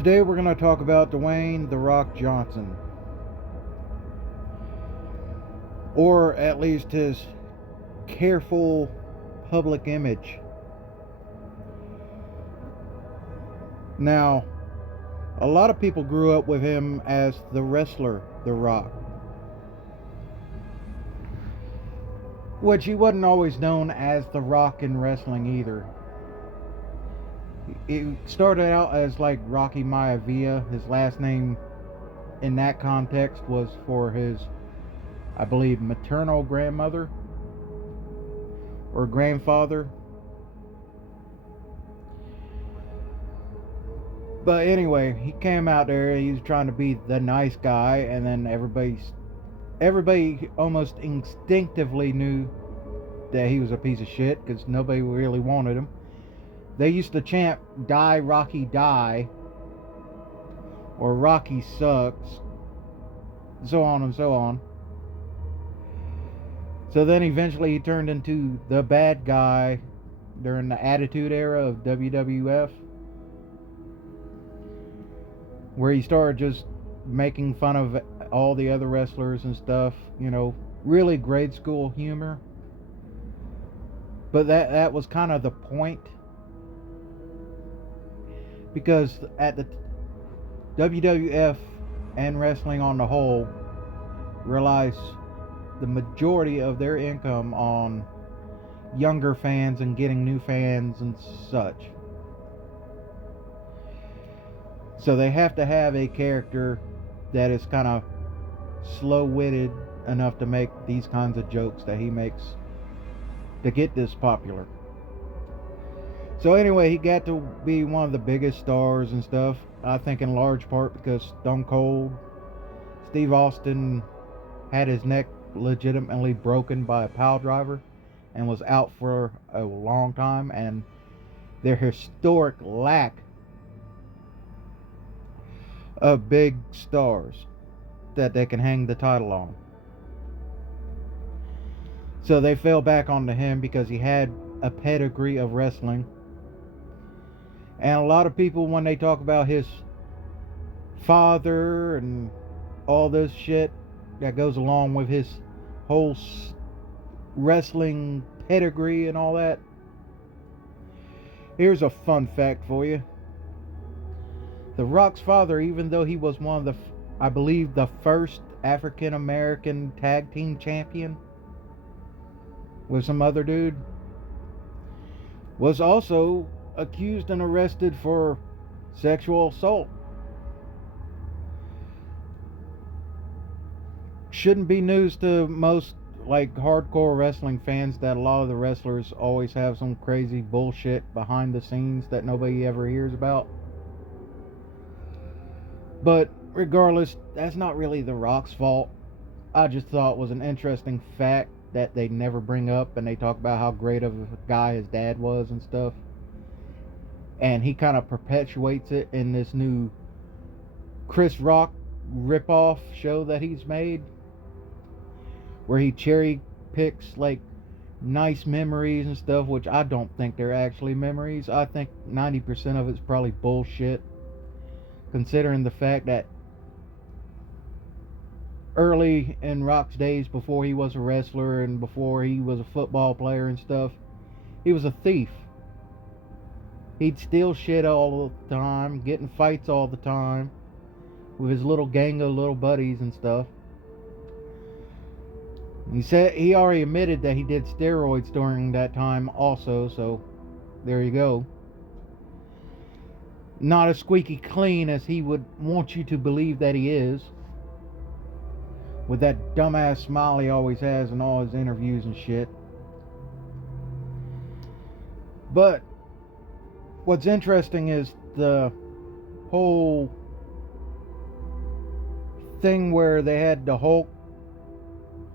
Today we're going to talk about Dwayne "The Rock" Johnson, or at least his careful public image. Now, a lot of people grew up with him as the wrestler, The Rock, which he wasn't always known as The Rock in wrestling either. It started out as like Rocky Maivia. His last name in that context was for his, I believe, maternal grandmother or grandfather. But anyway, he came out there. He was trying to be the nice guy, and then everybody almost instinctively knew that he was a piece of shit because nobody really wanted him. They used to chant "Die Rocky Die" or "Rocky sucks," so on and so on. So then eventually he turned into the bad guy during the Attitude Era of WWF, where he started just making fun of all the other wrestlers and stuff, really grade school humor. But that was kind of the point, because at the WWF and wrestling on the whole realized the majority of their income on younger fans and getting new fans and such. So they have to have a character that is kind of slow-witted enough to make these kinds of jokes that he makes to get this popular. So anyway, he got to be one of the biggest stars and stuff. I think in large part because Stone Cold Steve Austin had his neck legitimately broken by a pile driver and was out for a long time, and their historic lack of big stars that they can hang the title on. So they fell back onto him because he had a pedigree of wrestling. And a lot of people, when they talk about his father and all this shit that goes along with his whole wrestling pedigree and all that, here's a fun fact for you. The Rock's father, even though he was one of the, I believe, the first African American tag team champion with some other dude, was also accused and arrested for sexual assault. Shouldn't be news to most like hardcore wrestling fans that a lot of the wrestlers always have some crazy bullshit behind the scenes that nobody ever hears about. But regardless, that's not really The Rock's fault. I just thought it was an interesting fact that they never bring up, and they talk about how great of a guy his dad was and stuff. And he kind of perpetuates it in this new Chris Rock ripoff show that he's made, where he cherry picks like nice memories and stuff, which I don't think they're actually memories. I think 90% of it's probably bullshit, considering the fact that early in Rock's days, before he was a wrestler and before he was a football player and stuff, he was a thief. He'd steal shit all the time, get in fights all the time with his little gang of little buddies and stuff. He said he already admitted that he did steroids during that time also, so there you go. Not as squeaky clean as he would want you to believe that he is, with that dumbass smile he always has in all his interviews and shit. But what's interesting is the whole thing where they had the Hulk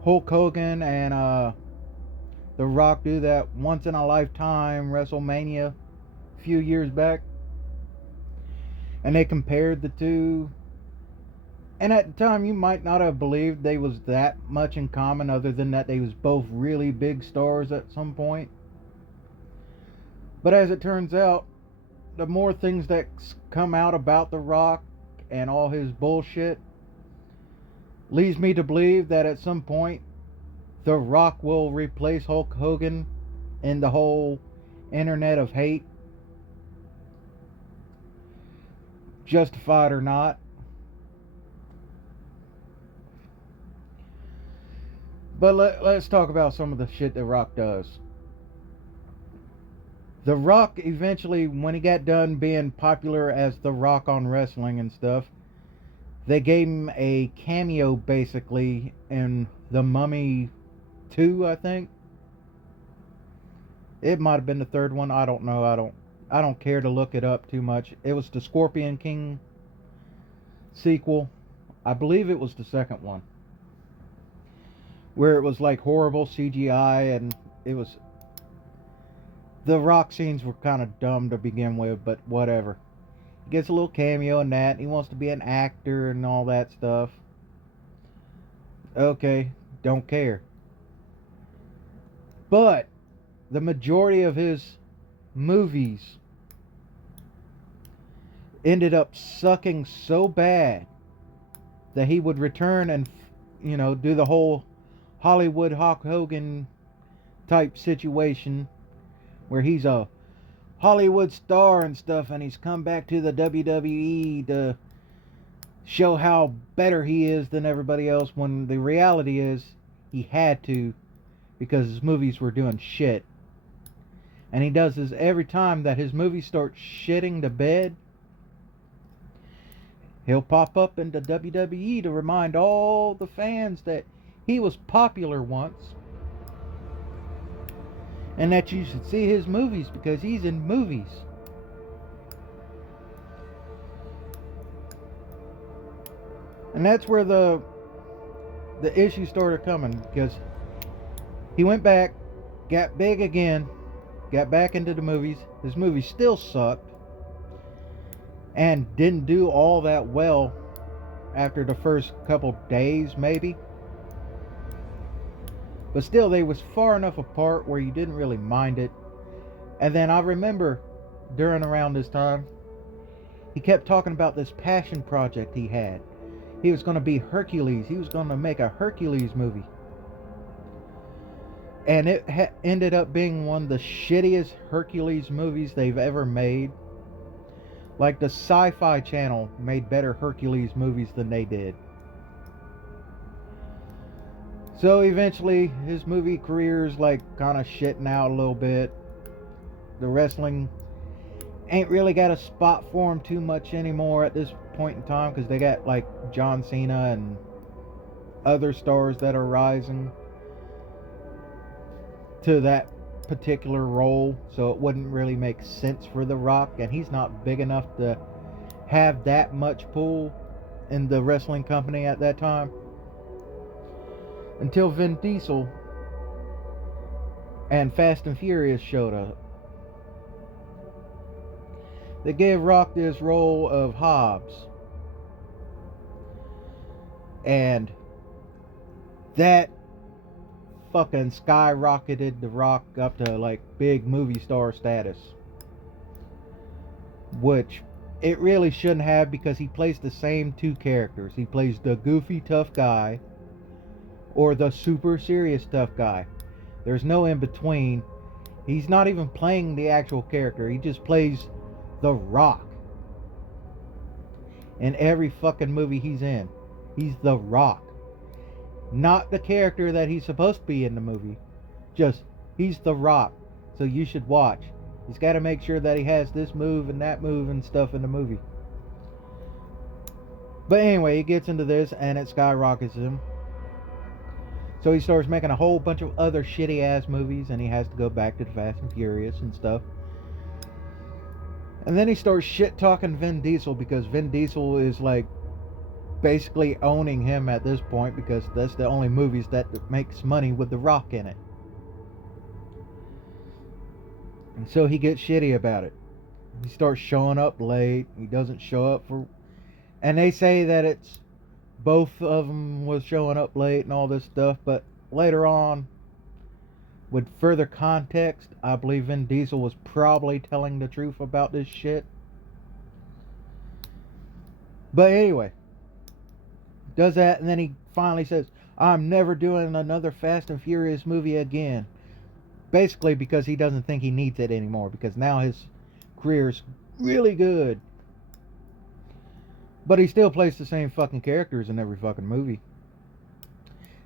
Hogan and The Rock do that once in a lifetime WrestleMania a few years back, and they compared the two. And at the time, you might not have believed they was that much in common, other than that they was both really big stars at some point. But as it turns out, the more things that come out about The Rock and all his bullshit leads me to believe that at some point The Rock will replace Hulk Hogan in the whole internet of hate, justified or not. But let's talk about some of the shit that Rock does. The Rock eventually, when he got done being popular as The Rock on wrestling and stuff, they gave him a cameo basically in The Mummy 2, I think. It might have been the third one. I don't know. I don't care to look it up too much. It was the Scorpion King sequel. I believe it was the second one, where it was like horrible CGI, and it was, the Rock scenes were kind of dumb to begin with, but whatever. He gets a little cameo in that. He wants to be an actor and all that stuff. Okay, don't care. But the majority of his movies ended up sucking so bad that he would return and, do the whole Hollywood Hulk Hogan type situation where he's a Hollywood star and stuff, and he's come back to the WWE to show how better he is than everybody else, when the reality is he had to, because his movies were doing shit. And he does this every time that his movies start shitting the bed. He'll pop up into WWE to remind all the fans that he was popular once, and that you should see his movies because he's in movies. And that's where the issue started coming, because he went back, got big again, got back into the movies. His movies still sucked and didn't do all that well after the first couple days, maybe. But still, they was far enough apart where you didn't really mind it. And then I remember during around this time, he kept talking about this passion project he had. He was going to be Hercules. He was going to make a Hercules movie. And it ended up being one of the shittiest Hercules movies they've ever made. Like the Sci-Fi Channel made better Hercules movies than they did. So eventually his movie career is like kind of shitting out a little bit. The wrestling ain't really got a spot for him too much anymore at this point in time, because they got like John Cena and other stars that are rising to that particular role, so it wouldn't really make sense for The Rock, and he's not big enough to have that much pull in the wrestling company at that time. Until Vin Diesel and Fast and Furious showed up. They gave Rock this role of Hobbs, and that fucking skyrocketed The Rock up to like big movie star status, which it really shouldn't have, because he plays the same two characters. He plays the goofy tough guy or the super serious tough guy. There's no in between. He's not even playing the actual character. He just plays The Rock in every fucking movie he's in. He's The Rock, not the character that he's supposed to be in the movie. Just, he's The Rock. So you should watch. He's got to make sure that he has this move and that move and stuff in the movie. But anyway, he gets into this and it skyrockets him. So he starts making a whole bunch of other shitty ass movies, and he has to go back to the Fast and Furious and stuff. And then he starts shit talking Vin Diesel, because Vin Diesel is like basically owning him at this point, because that's the only movies that makes money with The Rock in it. And so he gets shitty about it. He starts showing up late. He doesn't show up for... And they say that it's both of them was showing up late and all this stuff, but later on, With further context, I believe Vin Diesel was probably telling the truth about this shit. But anyway, does that, and then he finally says, I'm never doing another Fast and Furious movie again. Basically because he doesn't think he needs it anymore, because now his career's really good. But he still plays the same fucking characters in every fucking movie.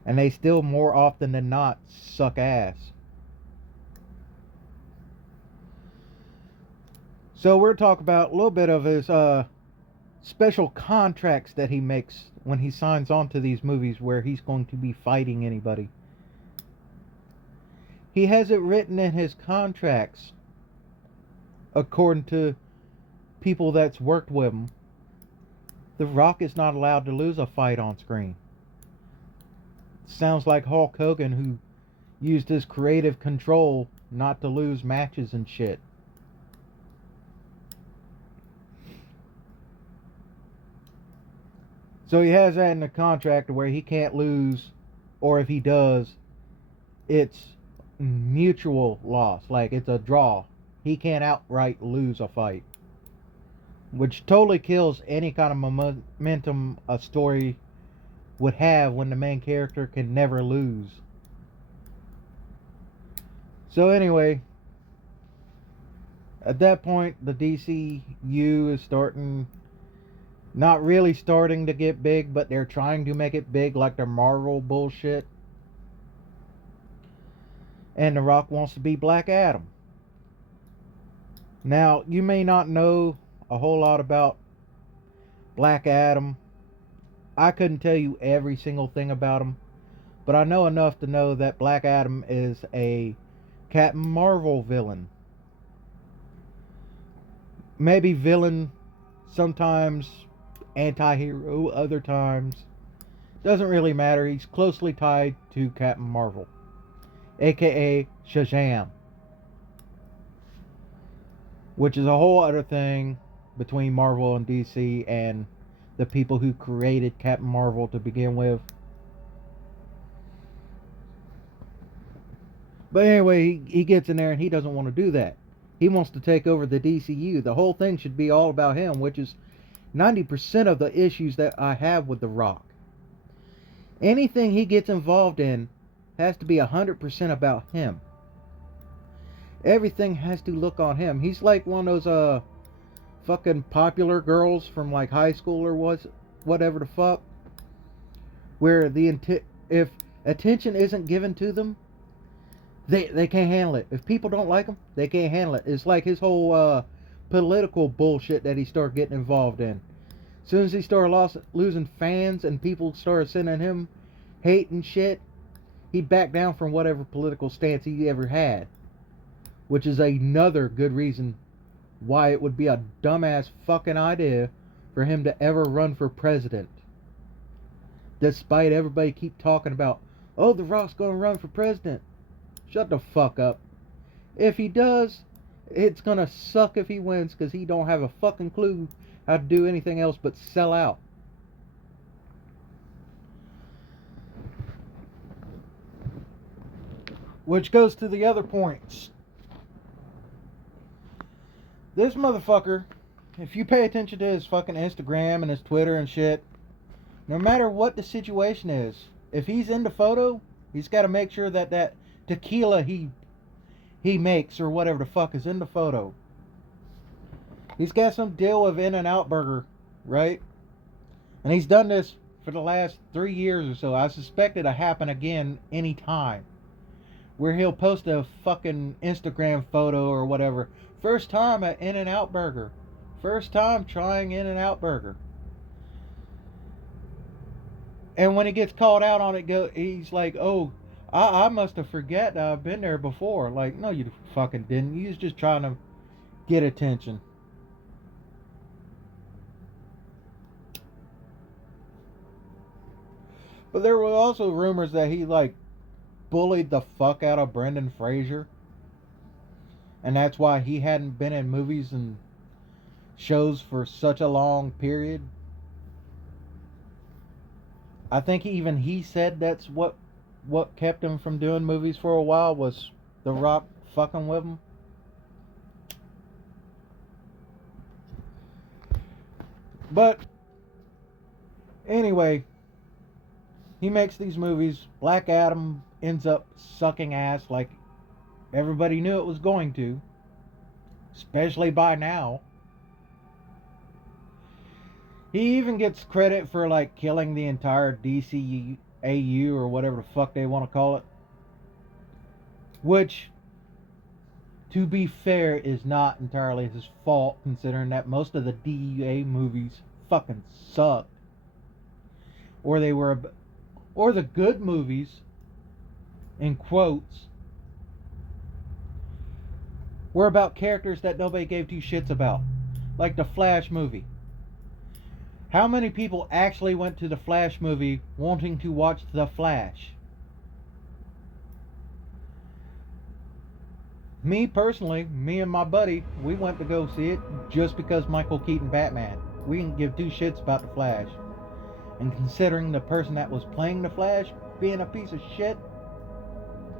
And they still, more often than not, suck ass. So we're talking about a little bit of his special contracts that he makes when he signs on to these movies where he's going to be fighting anybody. He has it written in his contracts, according to people that's worked with him, The Rock is not allowed to lose a fight on screen. Sounds like Hulk Hogan, who used his creative control not to lose matches and shit. So he has that in the contract where he can't lose, or if he does, it's mutual loss. Like, it's a draw. He can't outright lose a fight. Which totally kills any kind of momentum a story would have when the main character can never lose. So anyway, at that point, the DCU is not really starting to get big, but they're trying to make it big like their Marvel bullshit. And The Rock wants to be Black Adam. Now, you may not know a whole lot about Black Adam. I couldn't tell you every single thing about him, but I know enough to know that Black Adam is a Captain Marvel villain. Maybe villain, sometimes anti-hero, other times. Doesn't really matter. He's closely tied to Captain Marvel, aka Shazam, which is a whole other thing between Marvel and DC and the people who created Captain Marvel to begin with. But anyway, he gets in there and he doesn't want to do that. He wants to take over the DCU. The whole thing should be all about him, which is 90% of the issues that I have with The Rock. Anything he gets involved in has to be 100% about him. Everything has to look on him. He's like one of those fucking popular girls from like high school or whatever the fuck, where if attention isn't given to them, they can't handle it. If people don't like him, they can't handle it. It's like his whole political bullshit that he started getting involved in. As soon as he started losing fans and people started sending him hate and shit, he backed down from whatever political stance he ever had. Which is another good reason why it would be a dumbass fucking idea for him to ever run for president. Despite everybody keep talking about, oh, The Rock's gonna run for president. Shut the fuck up. If he does, it's gonna suck if he wins, because he don't have a fucking clue how to do anything else but sell out. Which goes to the other points. This motherfucker, if you pay attention to his fucking Instagram and his Twitter and shit, no matter what the situation is, if he's in the photo, he's got to make sure that that tequila he makes or whatever the fuck is in the photo. He's got some deal with In-N-Out Burger, right? And he's done this for the last 3 years or so. I suspect it'll happen again anytime, where he'll post a fucking Instagram photo or whatever. First time at In-N-Out Burger. First time trying In-N-Out Burger. And when he gets called out on it, he's like, oh, I must have forget that I've been there before. Like, no, you fucking didn't. You was just trying to get attention. But there were also rumors that he, like, bullied the fuck out of Brendan Fraser. And that's why he hadn't been in movies and shows for such a long period. I think even he said that's what kept him from doing movies for a while, was The Rock fucking with him. But anyway, he makes these movies. Black Adam ends up sucking ass like everybody knew it was going to, especially by now. He even gets credit for like killing the entire DCAU or whatever the fuck they want to call it. Which, to be fair, is not entirely his fault, considering that most of the DEA movies fucking sucked. Or they were, or the good movies, in quotes, were about characters that nobody gave two shits about. Like the Flash movie. How many people actually went to the Flash movie wanting to watch The Flash? Me personally, me and my buddy, we went to go see it just because Michael Keaton Batman. We didn't give two shits about The Flash. And considering the person that was playing The Flash being a piece of shit,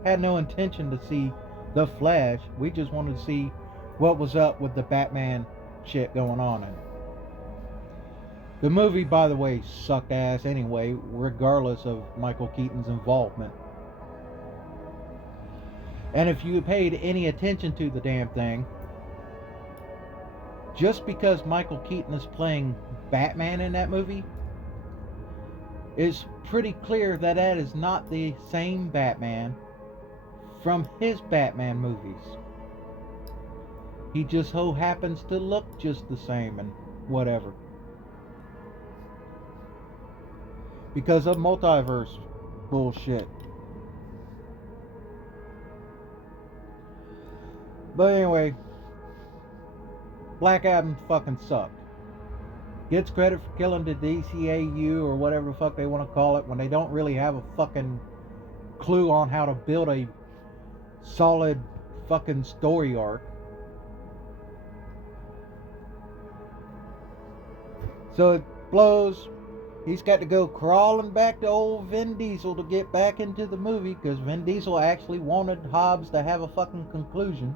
had no intention to see The Flash. We just wanted to see what was up with the Batman shit going on in it. The movie, by the way, sucked ass anyway, regardless of Michael Keaton's involvement. And if you paid any attention to the damn thing, just because Michael Keaton is playing Batman in that movie, it's pretty clear that that is not the same Batman from his Batman movies. He just so happens to look just the same and whatever. Because of multiverse bullshit. But anyway, Black Adam fucking sucked. Gets credit for killing the DCAU or whatever the fuck they want to call it when they don't really have a fucking clue on how to build a solid fucking story arc. So it blows. He's got to go crawling back to old Vin Diesel to get back into the movie because Vin Diesel actually wanted Hobbs to have a fucking conclusion.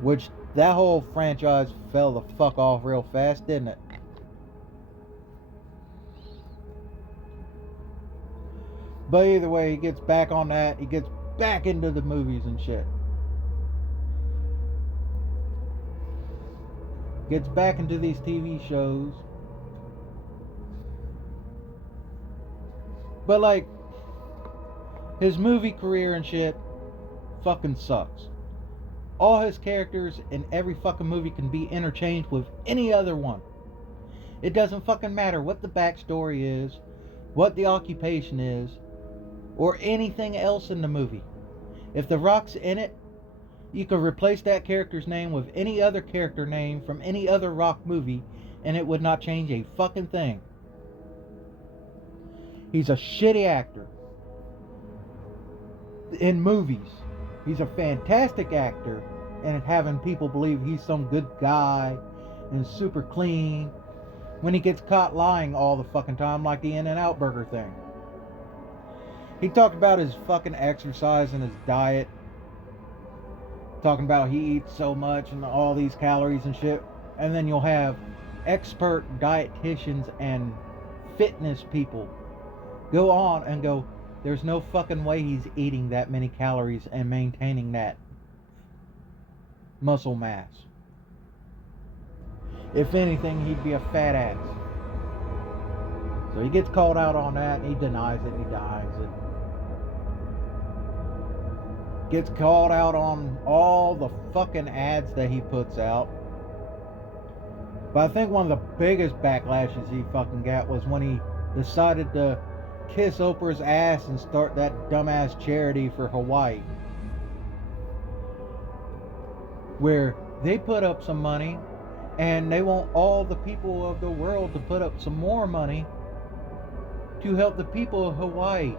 Which, that whole franchise fell the fuck off real fast, didn't it? But either way, he gets back on that. He gets back into the movies and shit. Gets back into these TV shows. But like, his movie career and shit fucking sucks. All his characters in every fucking movie can be interchanged with any other one. It doesn't fucking matter what the backstory is, what the occupation is, or anything else in the movie. If The Rock's in it, you could replace that character's name with any other character name from any other Rock movie, and it would not change a fucking thing. He's a shitty actor. In movies. He's a fantastic actor, and having people believe he's some good guy and super clean when he gets caught lying all the fucking time like the In-N-Out Burger thing. He talked about his fucking exercise and his diet. Talking about he eats so much and all these calories and shit. And then you'll have expert dietitians and fitness people go on and go, there's no fucking way he's eating that many calories and maintaining that muscle mass. If anything, he'd be a fat ass. So he gets called out on that, and he denies it, and he denies it. Gets called out on all the fucking ads that he puts out. But I think one of the biggest backlashes he fucking got was when he decided to kiss Oprah's ass and start that dumbass charity for Hawaii. Where they put up some money and they want all the people of the world to put up some more money to help the people of Hawaii.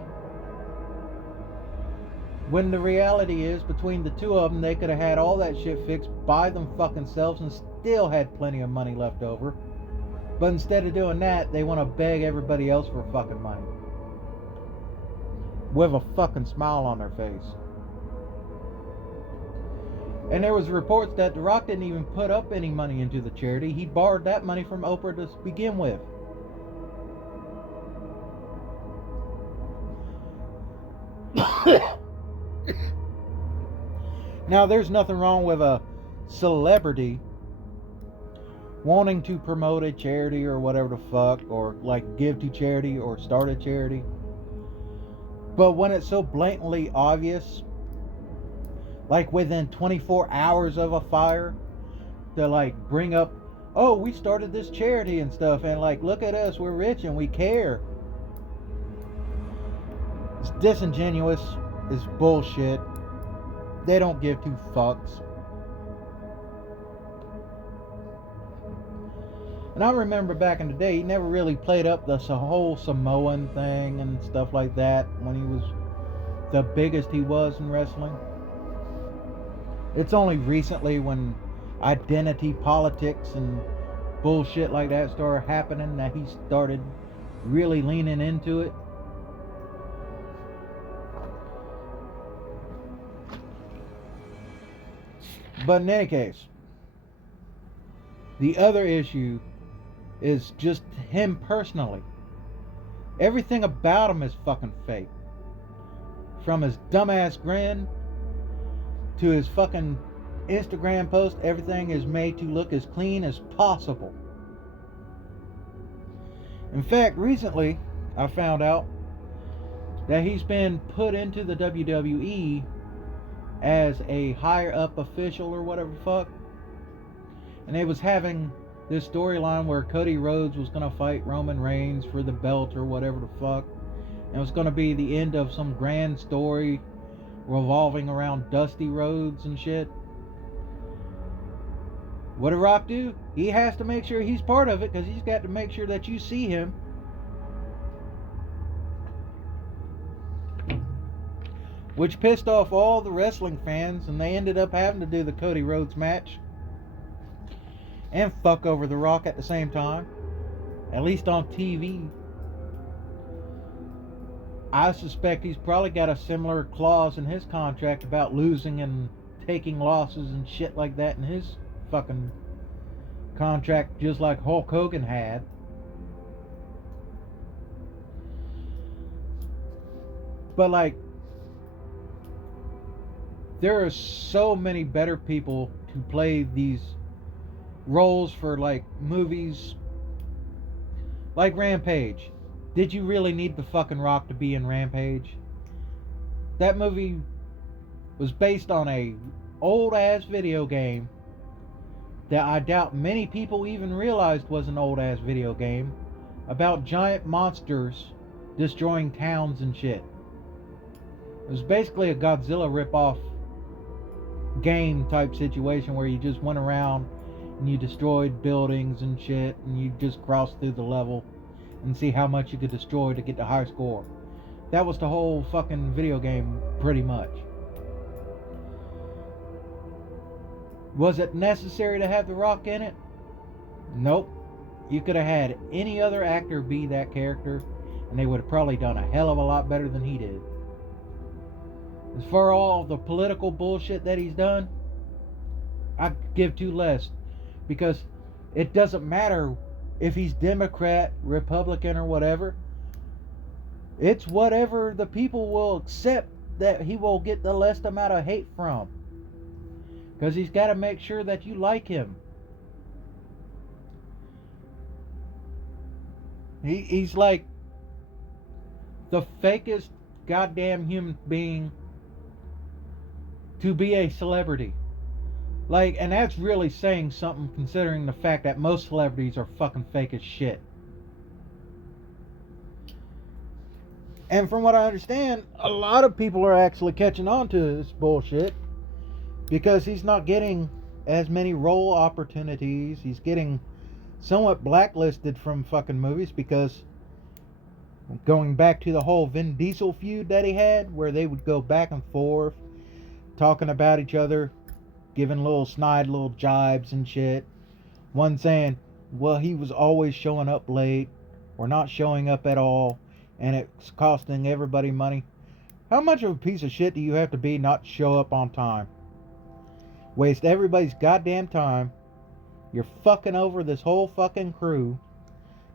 When the reality is, between the two of them, they could have had all that shit fixed by them fucking selves and still had plenty of money left over. But instead of doing that, they want to beg everybody else for fucking money. with a fucking smile on their face. And there was reports that The Rock didn't even put up any money into the charity. He borrowed that money from Oprah to begin with. Now, there's nothing wrong with a celebrity wanting to promote a charity or whatever the fuck, or like give to charity or start a charity. But when it's so blatantly obvious, like within 24 hours of a fire, to like bring up, oh, we started this charity and stuff, and like, look at us, we're rich and we care. It's disingenuous, it's bullshit. They don't give two fucks. And I remember back in the day, he never really played up the whole Samoan thing and stuff like that when he was the biggest he was in wrestling. It's only recently, when identity politics and bullshit like that started happening, that he started really leaning into it. But in any case, the other issue is just him personally. Everything about him is fucking fake. From his dumbass grin to his fucking Instagram post, everything is made to look as clean as possible. In fact, recently I found out that he's been put into the WWE as a higher up official or whatever the fuck. And they was having this storyline where Cody Rhodes was going to fight Roman Reigns for the belt or whatever the fuck. And it was going to be the end of some grand story revolving around Dusty Rhodes and shit. What did Rock do? He has to make sure he's part of it, because he's got to make sure that you see him. Which pissed off all the wrestling fans, and they ended up having to do the Cody Rhodes match and fuck over The Rock at the same time, at least on TV. I suspect he's probably got a similar clause in his contract about losing and taking losses and shit like that in his fucking contract, just like Hulk Hogan had. But like, there are so many better people to play these roles for like movies like Rampage. Did you really need the fucking Rock to be in Rampage? That movie was based on a old ass video game that I doubt many people even realized was an old ass video game about giant monsters destroying towns and shit. It was basically a Godzilla ripoff game type situation where you just went around and you destroyed buildings and shit, and you just crossed through the level and see how much you could destroy to get the high score. That was the whole fucking video game, pretty much. Was it necessary to have The Rock in it? Nope. You could have had any other actor be that character, and they would have probably done a hell of a lot better than he did. As for all the political bullshit that he's done, I give two less, because it doesn't matter if he's Democrat, Republican, or whatever. It's whatever the people will accept that he will get the least amount of hate from, because he's got to make sure that you like him. He's like the fakest goddamn human being to be a celebrity. Like, and that's really saying something, considering the fact that most celebrities are fucking fake as shit. And from what I understand, a lot of people are actually catching on to this bullshit, because he's not getting as many role opportunities. He's getting somewhat blacklisted from fucking movies, because going back to the whole Vin Diesel feud that he had, where they would go back and forth talking about each other, giving little snide little jibes and shit. One saying, well, he was always showing up late or not showing up at all, and it's costing everybody money. How much of a piece of shit do you have to be not to show up on time? Waste everybody's goddamn time. You're fucking over this whole fucking crew.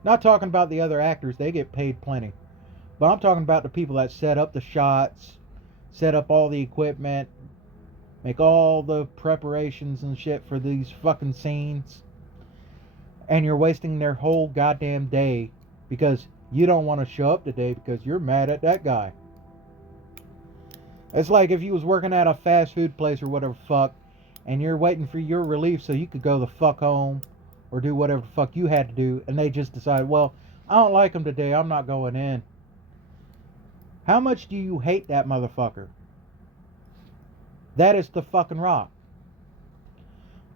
Not talking about the other actors, they get paid plenty. But I'm talking about the people that set up the shots, set up all the equipment, make all the preparations and shit for these fucking scenes. And you're wasting their whole goddamn day because you don't want to show up today because you're mad at that guy. It's like if you was working at a fast food place or whatever fuck, and you're waiting for your relief so you could go the fuck home or do whatever the fuck you had to do, and they just decide, well, I don't like him today, I'm not going in. How much do you hate that motherfucker? That is the fucking Rock.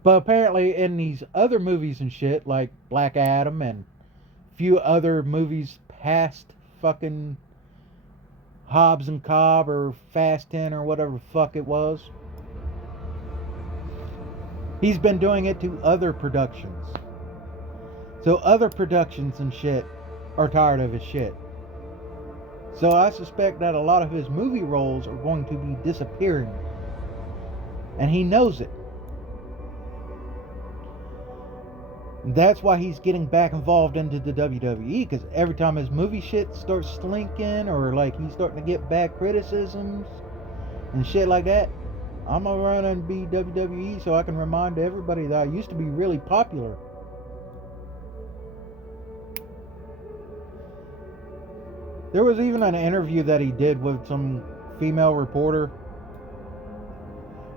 But apparently in these other movies and shit, like Black Adam and a few other movies past fucking Hobbs and Cobb or Fast 10 or whatever the fuck it was, he's been doing it to other productions. So other productions and shit are tired of his shit. So I suspect that a lot of his movie roles are going to be disappearing. And he knows it. That's why he's getting back involved into the WWE, because every time his movie shit starts slinking or like he's starting to get bad criticisms and shit like that, I'm gonna run and be WWE so I can remind everybody that I used to be really popular. There was even an interview that he did with some female reporter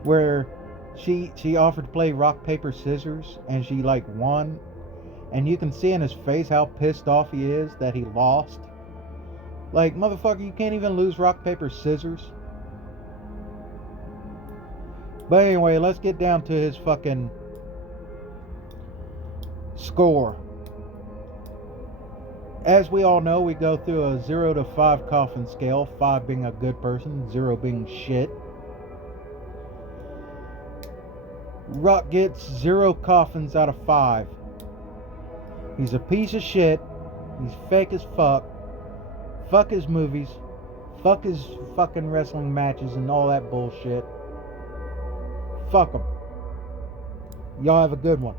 where she offered to play rock paper scissors and she like won, and you can see in his face how pissed off he is that he lost. Like, motherfucker, you can't even lose rock paper scissors. But anyway, let's get down to his fucking score. As we all know, we go through a 0 to 5 coffin scale, 5 being a good person, 0 being shit. Rock gets 0 coffins out of 5. He's a piece of shit. He's fake as fuck. Fuck his movies. Fuck his fucking wrestling matches and all that bullshit. Fuck him. Y'all have a good one.